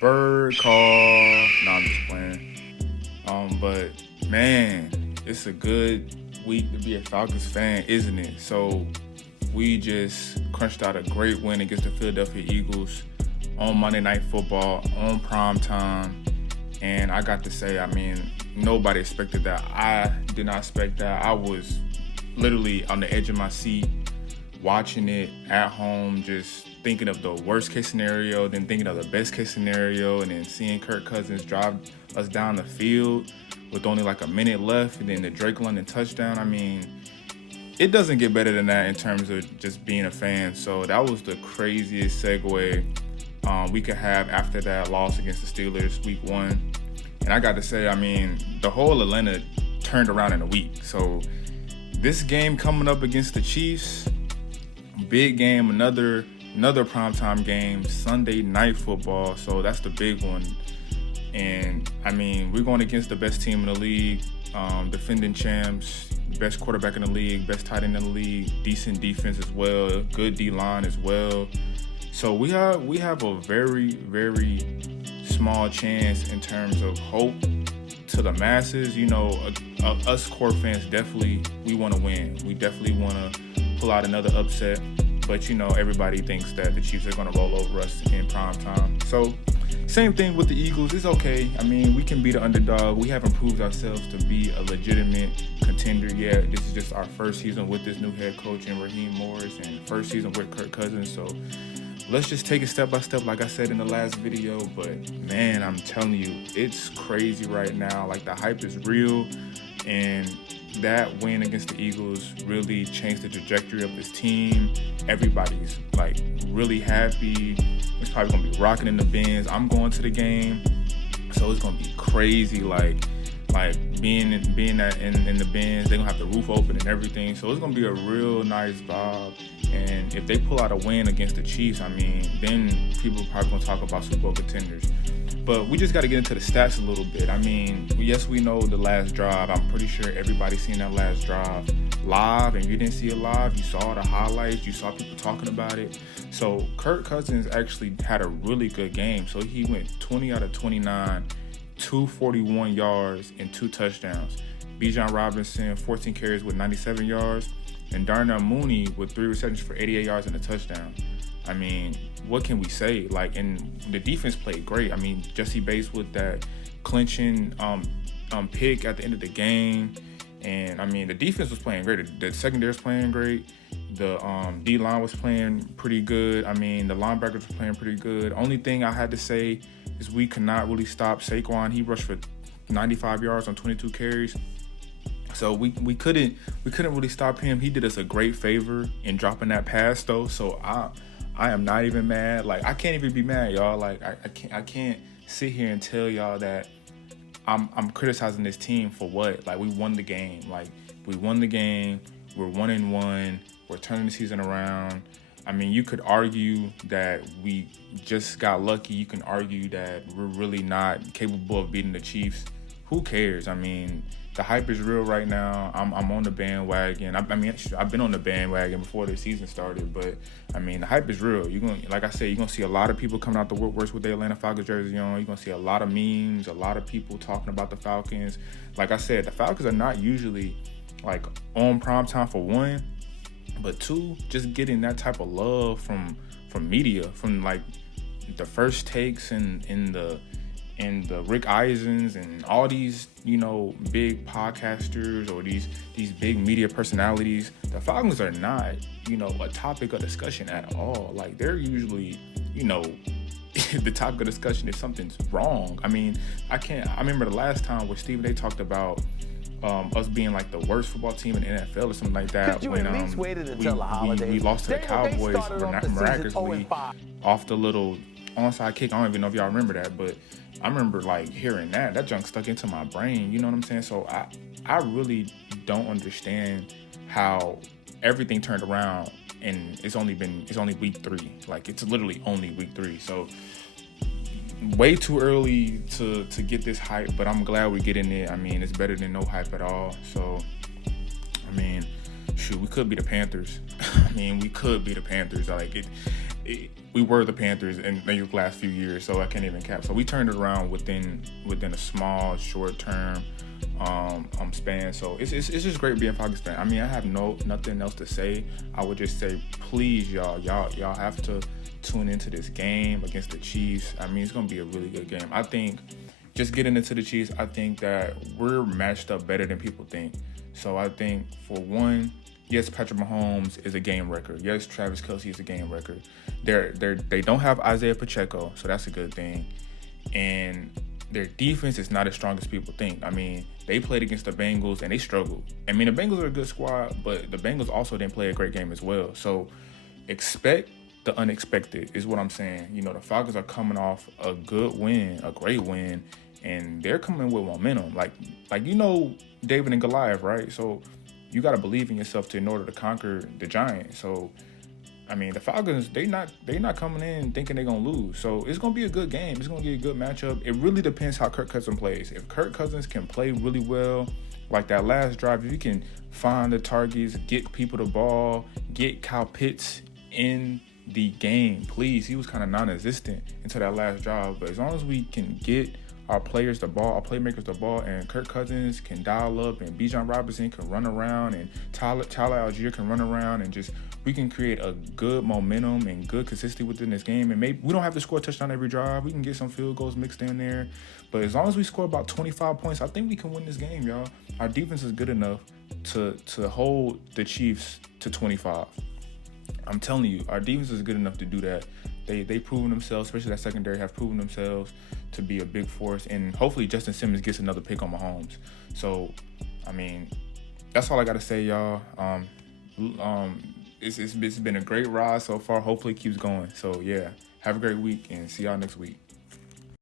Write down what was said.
Bird call. No, I'm just playing. But man, it's a good week to be a Falcons fan, isn't it? So we just crunched out a great win against the Philadelphia Eagles on Monday Night Football on prime time. And I got to say, I mean, nobody expected that. I did not expect that. I was literally on the edge of my seat watching it at home, just thinking of the worst case scenario, then thinking of the best case scenario, and then seeing Kirk Cousins drive us down the field with only like a minute left, and then the Drake London touchdown. I mean, it doesn't get better than that in terms of just being a fan. So that was the craziest segue we could have after that loss against the Steelers week 1. And I got to say, I mean, the whole Atlanta turned around in a week. So this game coming up against the Chiefs, big game, another primetime game, Sunday Night Football. So that's the big one. And I mean, we're going against the best team in the league, defending champs, best quarterback in the league, best tight end in the league, decent defense as well, good D-line as well. So we have a very, very small chance in terms of hope to the masses. You know, us core fans definitely, we want to win. We definitely want to pull out another upset. But, you know, everybody thinks that the Chiefs are going to roll over us in prime time. So same thing with the Eagles. It's okay. I mean, we can be the underdog. We haven't proved ourselves to be a legitimate contender yet. This is just our first season with this new head coach and Raheem Morris, and first season with Kirk Cousins. So let's just take it step by step, like I said in the last video. But man, I'm telling you, it's crazy right now. Like, the hype is real, and that win against the Eagles really changed the trajectory of this team. Everybody's like really happy. It's probably gonna be rocking in the bins. I'm going to the game, so it's gonna be crazy. Like being in the bins, they're gonna have the roof open and everything. So it's gonna be a real nice vibe. And if they pull out a win against the Chiefs, I mean, then people are probably gonna talk about Super Bowl contenders. But we just got to get into the stats a little bit. I mean, yes, we know the last drive. I'm pretty sure everybody's seen that last drive live. And if you didn't see it live, you saw the highlights. You saw people talking about it. So Kirk Cousins actually had a really good game. So he went 20 out of 29, 241 yards, and 2 touchdowns. Bijan Robinson, 14 carries with 97 yards. And Darnell Mooney with 3 receptions for 88 yards and a touchdown. I mean, what can we say? Like, and the defense played great. I mean, Jesse Bates with that clinching pick at the end of the game. And I mean, the defense was playing great. The secondary was playing great. The D-line was playing pretty good. I mean, the linebackers were playing pretty good. Only thing I had to say is we could not really stop Saquon. He rushed for 95 yards on 22 carries. So we couldn't really stop him. He did us a great favor in dropping that pass, though. So I am not even mad. Like, I can't even be mad, y'all. Like, I can't sit here and tell y'all that I'm criticizing this team for what. Like, we won the game. Like, we won the game. We're 1-1. We're turning the season around. I mean, you could argue that we just got lucky. You can argue that we're really not capable of beating the Chiefs. Who cares? I mean, the hype is real right now. I'm on the bandwagon. I mean, I've been on the bandwagon before the season started, but I mean, the hype is real. Like I said, you're gonna see a lot of people coming out the woodworks with their Atlanta Falcons jersey on. You're gonna see a lot of memes, a lot of people talking about the Falcons. Like I said, the Falcons are not usually like on prime time, for one, but two, just getting that type of love from media, from like the First Takes and the Rick Eisens and all these, you know, big podcasters or these big media personalities. The Falcons are not, you know, a topic of discussion at all. Like, they're usually, you know, the topic of discussion if something's wrong. I mean, I remember the last time where Stephen A. talked about us being like the worst football team in the NFL or something like that. Could you when at least waited until the holidays? We lost to the Cowboys miraculously 0-5. off the little onside kick. I don't even know if y'all remember that, but I remember like hearing that junk stuck into my brain. You know what I'm saying? So I really don't understand how everything turned around, and it's only week 3. Like, it's literally only week 3. So way too early to get this hype, but I'm glad we're getting it. I mean, it's better than no hype at all. So I mean, shoot, we could be the Panthers. I mean, we could be the Panthers. Like, we were the Panthers in the last few years, so I can't even cap. So we turned it around within a small, short term span. So it's just great being a Falcons fan. I mean, I have nothing else to say. I would just say, please, y'all have to tune into this game against the Chiefs. I mean, it's gonna be a really good game. I think just getting into the Chiefs, I think that we're matched up better than people think. So I think, for one, yes, Patrick Mahomes is a game record. Yes, Travis Kelce is a game record. They don't have Isaiah Pacheco, so that's a good thing. And their defense is not as strong as people think. I mean, they played against the Bengals and they struggled. I mean, the Bengals are a good squad, but the Bengals also didn't play a great game as well. So expect the unexpected is what I'm saying. You know, the Falcons are coming off a good win, a great win, and they're coming with momentum. Like you know, David and Goliath, right? So you got to believe in yourself in order to conquer the giant. So, I mean, the Falcons, they not coming in thinking they're going to lose. So it's going to be a good game. It's going to be a good matchup. It really depends how Kirk Cousins plays. If Kirk Cousins can play really well, like that last drive, if you can find the targets, get people the ball, get Kyle Pitts in the game, please. He was kind of non-existent until that last drive. But as long as we can get our players the ball, our playmakers the ball, and Kirk Cousins can dial up, and Bijan Robinson can run around, and Tyler Algier can run around, and just we can create a good momentum and good consistency within this game. And maybe we don't have to score a touchdown every drive. We can get some field goals mixed in there. But as long as we score about 25 points, I think we can win this game, y'all. Our defense is good enough to hold the Chiefs to 25. I'm telling you, our defense is good enough to do that. They proven themselves, especially that secondary, have proven themselves to be a big force. And hopefully Justin Simmons gets another pick on Mahomes. So, I mean, that's all I got to say, y'all. It's been a great ride so far. Hopefully it keeps going. So, yeah, have a great week and see y'all next week.